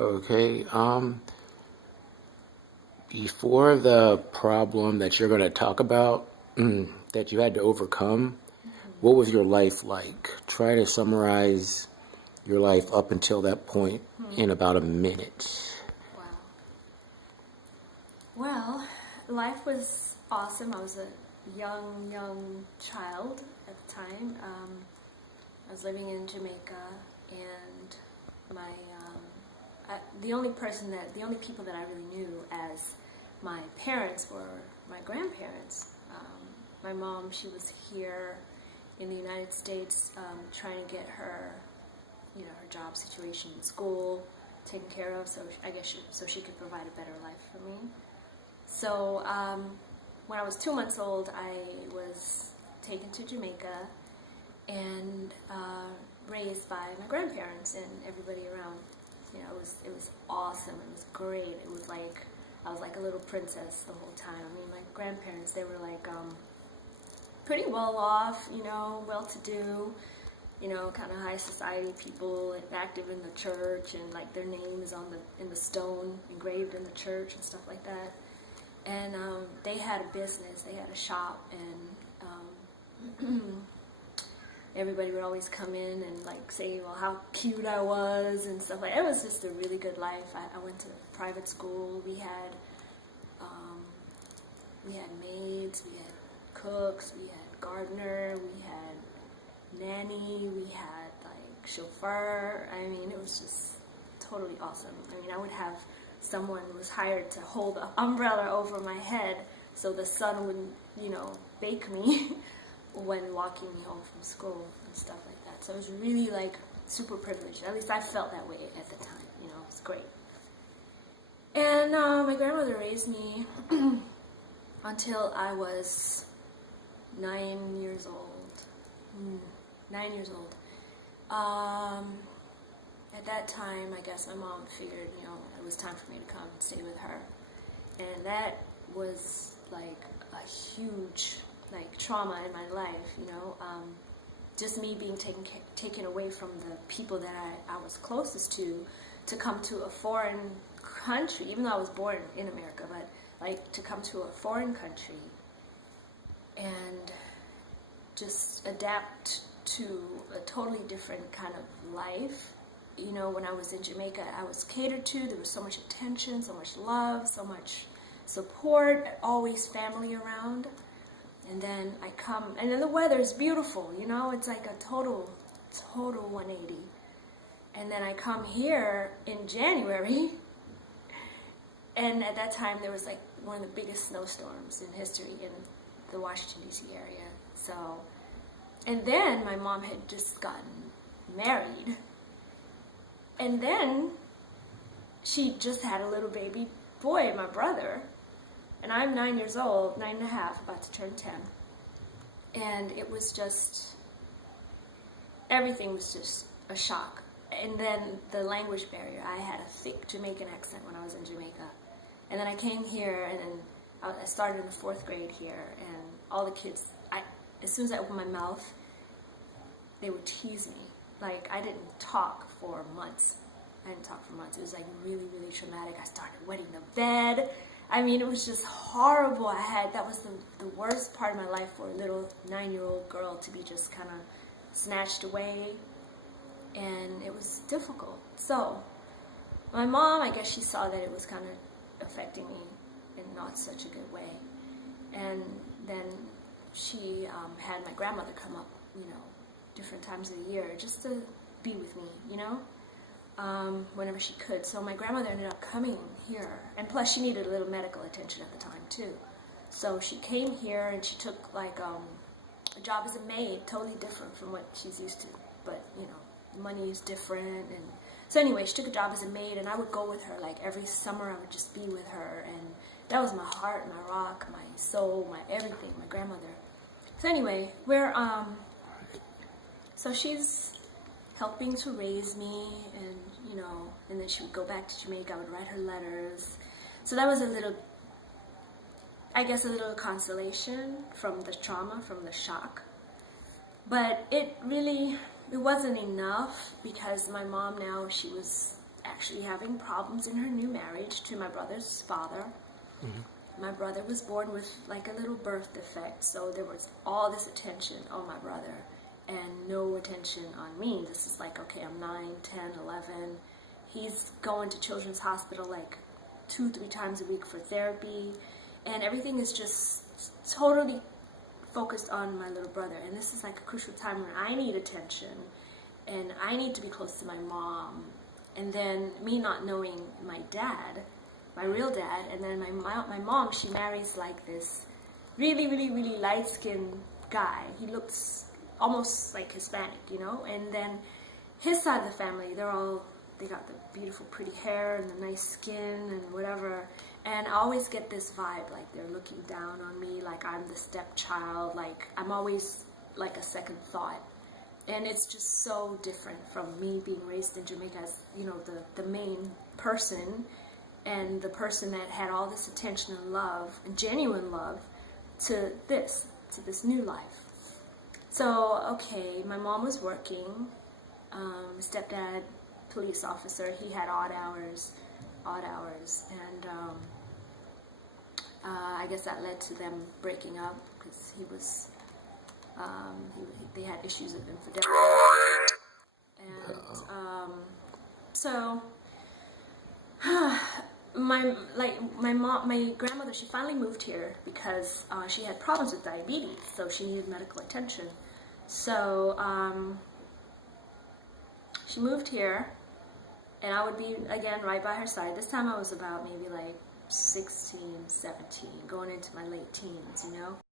Okay. Before the problem that you're going to talk about that you had to overcome, what was your life like? Try to summarize your life up until that point in about a minute. Wow. Well, life was awesome. I was a young child at the time. I was living in Jamaica, and my the only people that I really knew as my parents were my grandparents. My mom, she was here in the United States, trying to get her, her job situation in school taken care of, so I guess so she could provide a better life for me. So when I was 2 months old, I was taken to Jamaica and raised by my grandparents and everybody around. It was awesome. It was great. It was like I was like a little princess the whole time. I mean, my grandparents, they were like pretty well off, well-to-do, kind of high society people, active in the church, and like their name is in the stone engraved in the church and stuff like that. And they had a business, they had a shop, and everybody would always come in and like say, well, how cute I was and stuff like that. It was just a really good life. I went to private school. We had maids, we had cooks, we had gardener, we had nanny, we had like chauffeur. I mean, it was just totally awesome. I mean, I would have someone was hired to hold an umbrella over my head so the sun wouldn't, bake me when walking me home from school and stuff like that. So it was really like super privileged. At least I felt that way at the time. It was great. And my grandmother raised me until I was 9 years old. 9 years old. At that time, I guess my mom figured, it was time for me to come and stay with her. And that was like a huge trauma in my life, just me being taken away from the people that I was closest to come to a foreign country, even though I was born in America, but like to come to a foreign country and just adapt to a totally different kind of life. When I was in Jamaica, I was catered to. There was so much attention, so much love, so much support, always family around. And then I come, and then the weather is beautiful, it's like a total 180. And then I come here in January, and at that time there was like one of the biggest snowstorms in history in the Washington, D.C. area. So, and then my mom had just gotten married. And then she just had a little baby boy, my brother. And I'm 9 years old, 9.5, about to turn 10. And it was just, everything was just a shock. And then the language barrier. I had a thick Jamaican accent when I was in Jamaica. And then I came here, and then I started in the 4th grade here. And all the kids, as soon as I opened my mouth, they would tease me. Like, I didn't talk for months. It was like really, really traumatic. I started wetting the bed. I mean, it was just horrible. That was the worst part of my life for a little 9-year-old girl to be just kind of snatched away. And it was difficult. So, my mom, I guess she saw that it was kind of affecting me in not such a good way. And then she had my grandmother come up, different times of the year just to be with me, whenever she could. So my grandmother ended up coming here, and plus she needed a little medical attention at the time too. So she came here and she took like a job as a maid, totally different from what she's used to. But money is different, and so anyway, she took a job as a maid, and I would go with her like every summer. I would just be with her, and that was my heart, my rock, my soul, my everything, my grandmother. So anyway, so she's helping to raise me, and and then she would go back to Jamaica. I would write her letters. So that was a little consolation from the trauma, from the shock. But it wasn't enough, because my mom now, she was actually having problems in her new marriage to my brother's father. My brother was born with like a little birth defect, so there was all this attention on my brother and no attention on me. This is like, okay, I'm 9, 10, 11. He's going to Children's Hospital like 2-3 times a week for therapy, and everything is just totally focused on my little brother. And this is like a crucial time when I need attention and I need to be close to my mom, and then me not knowing my dad, my real dad, and then my mom, she marries like this really, really, really light-skinned guy. He looks almost like Hispanic, you know? And then his side of the family, they got the beautiful pretty hair and the nice skin and whatever. And I always get this vibe, like they're looking down on me, like I'm the stepchild, like I'm always like a second thought. And it's just so different from me being raised in Jamaica as, you know, the main person, and the person that had all this attention and love, and genuine love, to this new life. So, okay, my mom was working, stepdad, police officer, he had odd hours, and I guess that led to them breaking up, because he was, they had issues of infidelity, and so, my grandmother, she finally moved here because she had problems with diabetes, so she needed medical attention. So she moved here, and I would be again right by her side. This time I was about maybe like 16, 17, going into my late teens, you know.